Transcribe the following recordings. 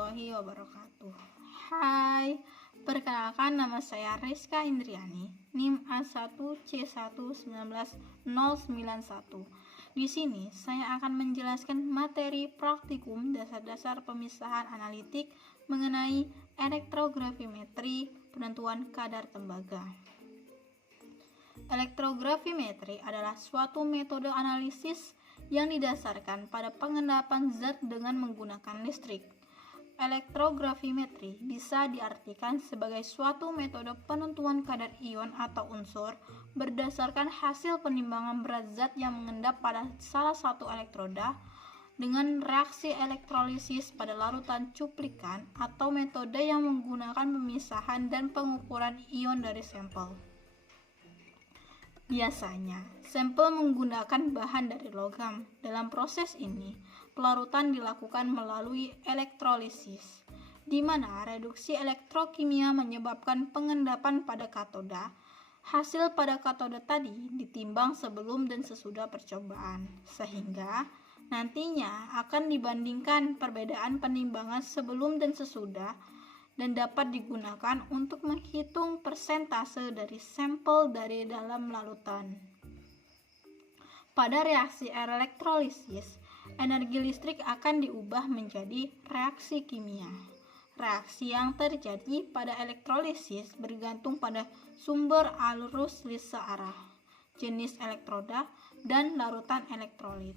warahmatullahi wabarakatuh. Hai, perkenalkan nama saya Rizka Indriani, NIM A1C1199091. Di sini saya akan menjelaskan materi praktikum dasar-dasar pemisahan analitik mengenai elektrografimetri penentuan kadar tembaga. Elektrografimetri adalah suatu metode analisis yang didasarkan pada pengendapan zat dengan menggunakan listrik. Elektrografimetri bisa diartikan sebagai suatu metode penentuan kadar ion atau unsur berdasarkan hasil penimbangan berat zat yang mengendap pada salah satu elektroda dengan reaksi elektrolisis pada larutan cuplikan atau metode yang menggunakan pemisahan dan pengukuran ion dari sampel. Biasanya, sampel menggunakan bahan dari logam. Dalam proses ini, pelarutan dilakukan melalui elektrolisis, di mana reduksi elektrokimia menyebabkan pengendapan pada katoda. Hasil pada katoda tadi ditimbang sebelum dan sesudah percobaan, sehingga nantinya akan dibandingkan perbedaan penimbangan sebelum dan sesudah dan dapat digunakan untuk menghitung persentase dari sampel dari dalam larutan. Pada reaksi elektrolisis, energi listrik akan diubah menjadi reaksi kimia. Reaksi yang terjadi pada elektrolisis bergantung pada sumber arus searah, jenis elektroda, dan larutan elektrolit.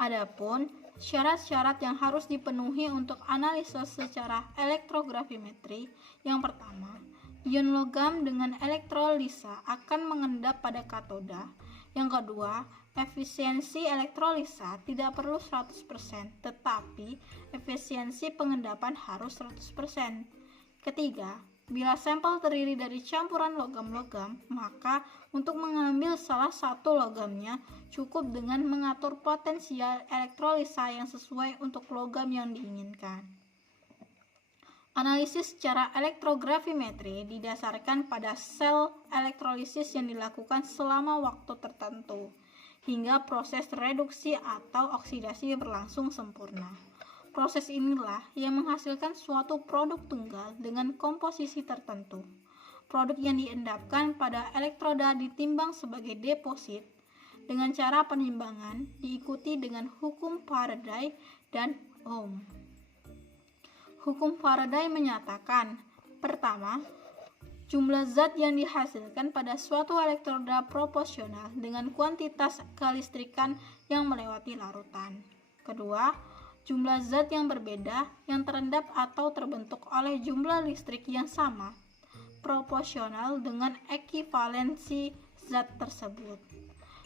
Adapun syarat-syarat yang harus dipenuhi untuk analisa secara elektrografimetri. Yang pertama, ion logam dengan elektrolisa akan mengendap pada katoda. Yang kedua, efisiensi elektrolisa tidak perlu 100%, tetapi efisiensi pengendapan harus 100%. Ketiga, bila sampel terdiri dari campuran logam-logam, maka untuk mengambil salah satu logamnya cukup dengan mengatur potensial elektrolisa yang sesuai untuk logam yang diinginkan. Analisis secara elektrografimetri didasarkan pada sel elektrolisis yang dilakukan selama waktu tertentu, hingga proses reduksi atau oksidasi berlangsung sempurna. Proses inilah yang menghasilkan suatu produk tunggal dengan komposisi tertentu. Produk yang diendapkan pada elektroda ditimbang sebagai deposit dengan cara penimbangan diikuti dengan hukum Faraday dan Ohm. Hukum Faraday menyatakan, pertama, jumlah zat yang dihasilkan pada suatu elektroda proporsional dengan kuantitas kelistrikan yang melewati larutan. Kedua, jumlah zat yang berbeda yang terendap atau terbentuk oleh jumlah listrik yang sama proporsional dengan ekivalensi zat tersebut.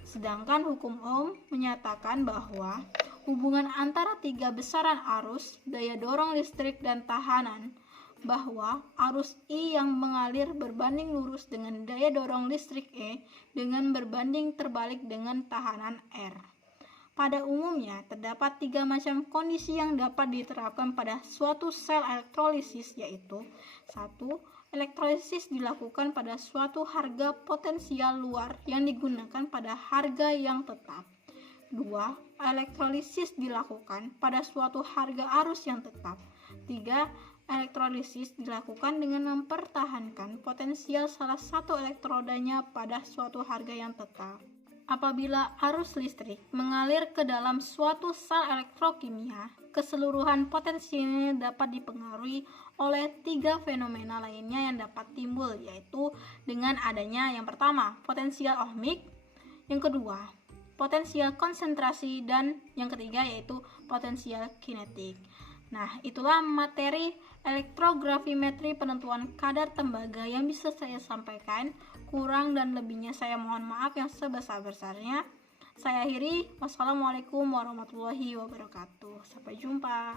Sedangkan hukum Ohm menyatakan bahwa hubungan antara tiga besaran arus, daya dorong listrik, dan tahanan, bahwa arus I yang mengalir berbanding lurus dengan daya dorong listrik E dengan berbanding terbalik dengan tahanan R. Pada umumnya, terdapat tiga macam kondisi yang dapat diterapkan pada suatu sel elektrolisis, yaitu 1. Elektrolisis dilakukan pada suatu harga potensial luar yang digunakan pada harga yang tetap. 2. Elektrolisis dilakukan pada suatu harga arus yang tetap. 3. Elektrolisis dilakukan dengan mempertahankan potensial salah satu elektrodanya pada suatu harga yang tetap. Apabila arus listrik mengalir ke dalam suatu sel elektrokimia, keseluruhan potensinya dapat dipengaruhi oleh tiga fenomena lainnya yang dapat timbul, yaitu dengan adanya yang pertama, potensial ohmik, yang kedua, potensial konsentrasi, dan yang ketiga yaitu potensial kinetik. Nah, itulah materi elektrografimetri penentuan kadar tembaga yang bisa saya sampaikan. Kurang dan lebihnya saya mohon maaf yang sebesar-besarnya. Saya akhiri. Wassalamualaikum warahmatullahi wabarakatuh. Sampai jumpa.